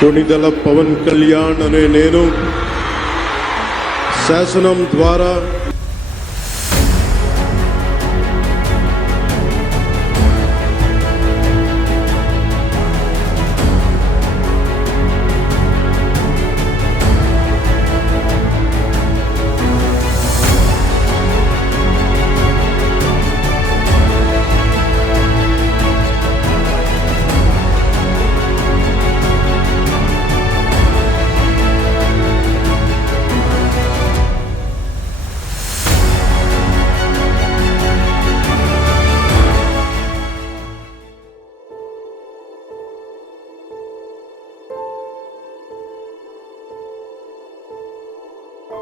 కొణిదెల పవన్ కళ్యాణ్ అనే నేను శాసనం ద్వారా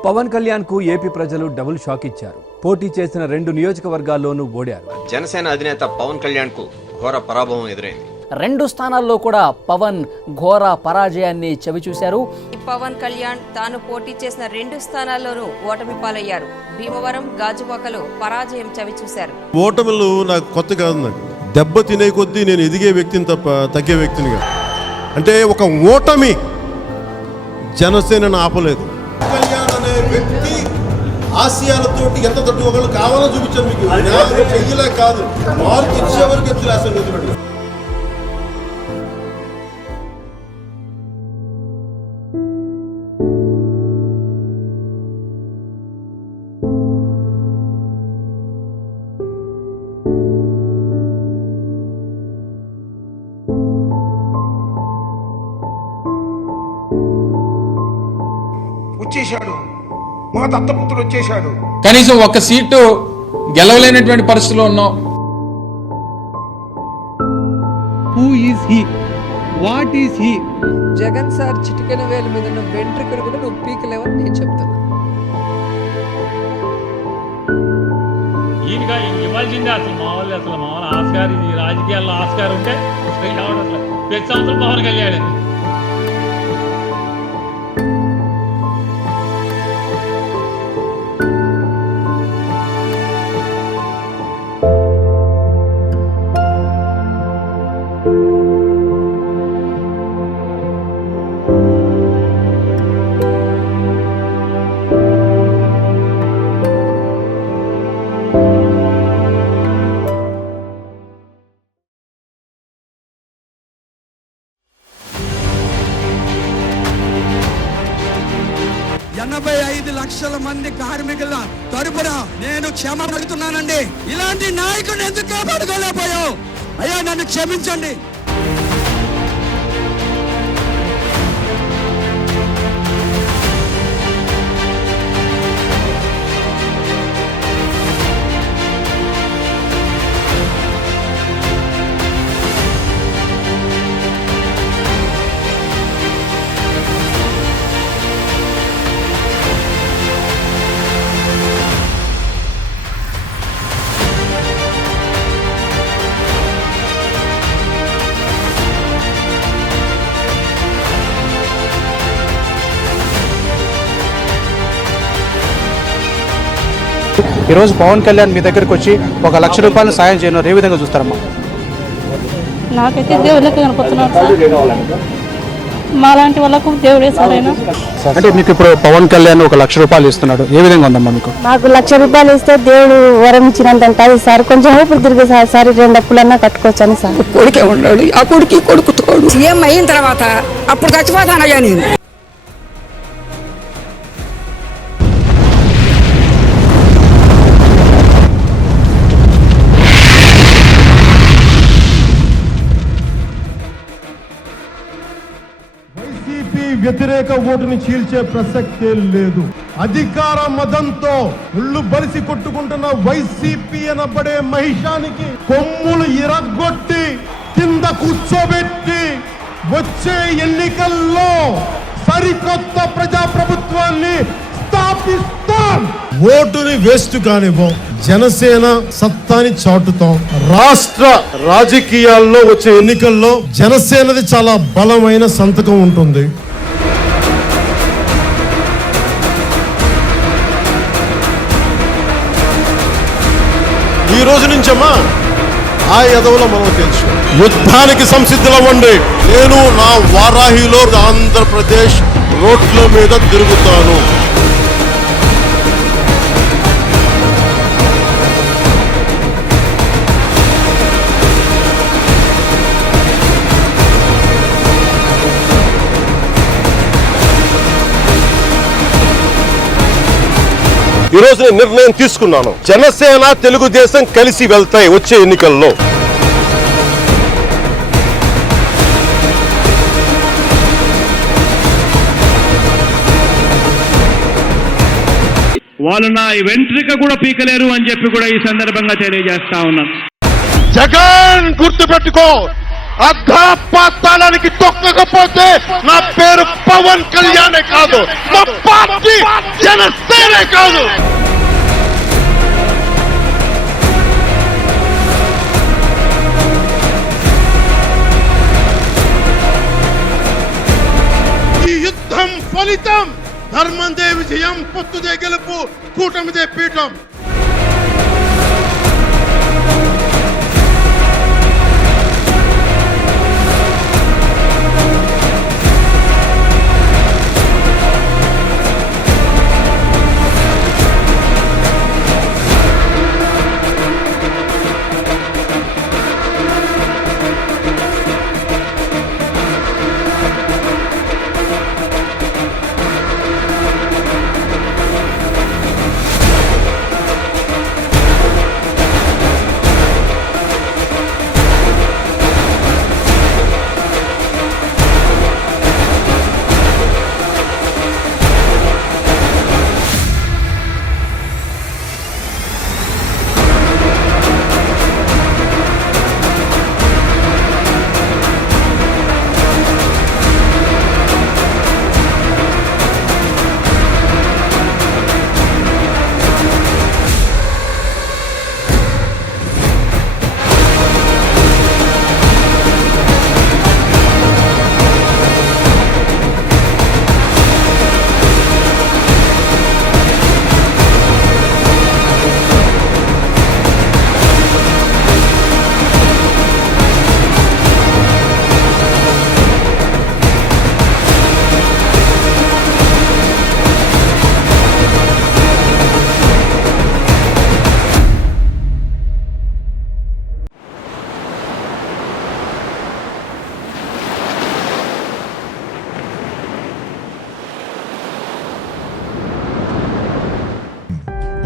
పవన్ కళ్యాణ్ కు ఏపీ ప్రజలు డబుల్ షాక్ ఇచ్చారు. పోటీ చేసిన 2 నియోజకవర్గాల్లోనూ ఓడారు. జనసేన అధినేత పవన్ కళ్యాణ్ కు ఘోర పరాభవం ఎదురైంది. 2 స్థానాల్లో కూడా పవన్ ఘోర పరాజయాన్ని చవిచూశారు. పవన్ కళ్యాణ్ తాను పోటీ చేసిన 2 స్థానాల్లోనూ ఓటమి పాలయ్యారు. భీమవరం, గాజువాకలో పరాజయం చవిచూశారు. ఓటమిలు నాకు కొత్త కాదు. నాకు దెబ్బ తినే కొద్దీ నేను ఎదిగే వ్యక్తిని తప్ప తగ్గే వ్యక్తిని కాదు. అంటే ఒక ఓటమి జనసేనను ఆపలేదు. కళ్యాణ్ అనే వ్యక్తి ఆశయాలతోటి ఎంత తట్టుకోగలరు కావాలో చూపించాను మీకు. చెయ్యలే కాదు, మార్పు ఇచ్చేవరకు ఎత్తులేసాను. వచ్చేశాడు, మా దత్తపుత్రుడు వచ్చేశాడు. కనీసం ఒక సీటు గెలవలేనటువంటి పరిస్థితిలో ఉన్నాం. Who is he? What is he? Jagan sir చిటికెన వేల మీద ఉన్న వెంట్రుకలు కూడా నువ్వు పీకలేవని నేను చెప్తున్నా. ఈయనగా ఇవ్వాల్సిందే అసలు మామూలు ఆస్కార్, ఈ రాజకీయాల్లో ఆస్కార్ ఉంటే అసలు ప్రతి సంవత్సరం పవన్ కళ్యాణ్. లక్షల మంది కార్మికుల తరపున నేను క్షమ అడుగుతున్నానండి. ఇలాంటి నాయకుడిని ఎందుకు కాపాడుకోలేకపోయావు? అయ్యా నన్ను క్షమించండి. ఈరోజు పవన్ కళ్యాణ్ మీ దగ్గరకు వచ్చి 1 లక్ష రూపాయలు సాయం చేయడం ఏ విధంగా చూస్తారమ్మా? నాకైతే దేవుళ్ళకి కనపడుతున్నాడు. మాలాంటి వాళ్ళకు దేవుడే సరైన. అంటే మీకు ఇప్పుడు పవన్ కళ్యాణ్ 1 లక్ష రూపాయలు ఇస్తున్నాడు, ఏ విధంగా ఉందమ్మా మీకు? నాకు 1 లక్ష రూపాయలు ఇస్తే దేవుడు వరం ఇచ్చినంత ఉంటుంది సార్. కొంచెం ఊపిరి తిరిగి సార్ 2 అప్పులన్నా కట్టుకోవచ్చని సార్. కొడుకే ఉన్నాడు, ఆ కొడుకు కొడుకుతోడు సీఎం అయిన తర్వాత అప్పుడు చచ్చిపోతానయ్యా నేను. వ్యతిరేక ఓటుని చీల్చే ప్రసక్తే లేదు. అధికార మదంతో ఉళ్ళు బలిసి కొట్టుకుంటున్న వైసీపీ అనబడే మహిషానికి కొమ్ములు ఇరగొట్టి కింద కూర్చోబెట్టి వచ్చే ఎన్నికల్లో సరికొత్త ప్రజాప్రభుత్వాన్ని స్థాపిస్తాం. ఓటుని వేస్ట్ కానివ్వం, జనసేన సత్తాని చాటుతాం. రాష్ట్ర రాజకీయాల్లో వచ్చే ఎన్నికల్లో జనసేనది చాలా బలమైన సంతకం ఉంటుంది. ఈ రోజు నుంచమ్మా ఆ ఎదవలో మనం తెలుసు. యుద్ధానికి సంసిద్ధులవ్వండి. నేను నా వారాహిలో ఆంధ్రప్రదేశ్ రోడ్ల మీద తిరుగుతాను. ఈ రోజు నేను నిర్ణయం తీసుకున్నాను. జనసేన తెలుగుదేశం కలిసి వెళ్తాయి వచ్చే ఎన్నికల్లో. వాళ్ళు నా వెంట్రిక కూడా పీకలేరు అని చెప్పి కూడా ఈ సందర్భంగా తెలియజేస్తా ఉన్నాను. జగన్ గుర్తుపెట్టుకో, అర్ధపాతాళానికి తొక్కకపోతే నా పేరు పవన్ కళ్యాణే కాదు, మా పార్టీ జనసేనే కాదు. ఈ యుద్ధం ఫలితం ధర్మందే విజయం, పొత్తుదే గెలుపు, కూటమిదే పీఠం.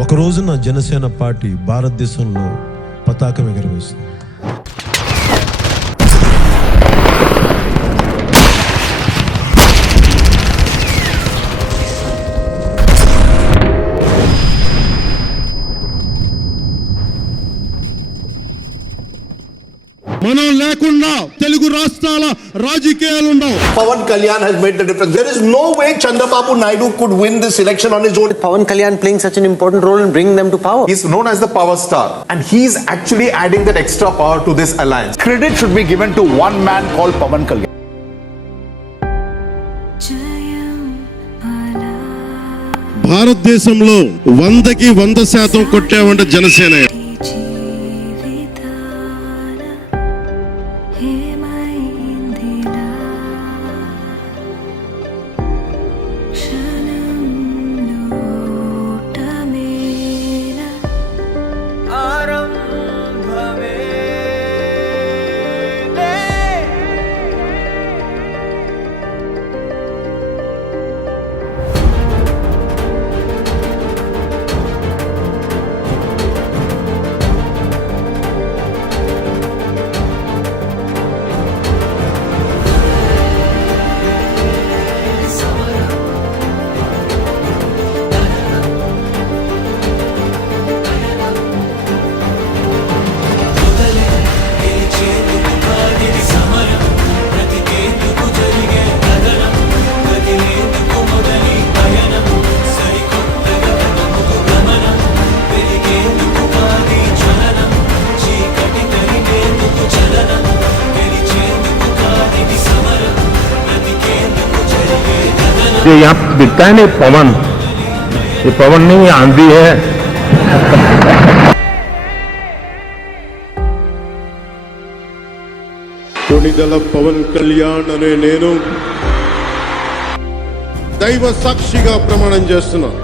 ఒక రోజున జనసేన పార్టీ భారతదేశంలో పతాకం ఎగరవేస్తుంది. మనం లేకుండా తెలుగు రాష్ట్రాల రాజకీయాలు ఉండవు. Pawan Kalyan has made the difference. There is no way Chandrababu Naidu could win this election on his own. Pawan Kalyan playing such an important role in bringing them to power. He's known as the power star, and he's actually adding that extra power to this alliance. Credit should be given to one man called Pawan Kalyan. భారతదేశంలో 100కి 100% కొట్టామంటే జనసేన. जो यहाँ दिखता है ना पवन, ये पवन नहीं आंधी है। కొణిదెల పవన్ కళ్యాణ్ అనే నేను దైవ సాక్షిగా ప్రమాణం చేస్తున్నాను.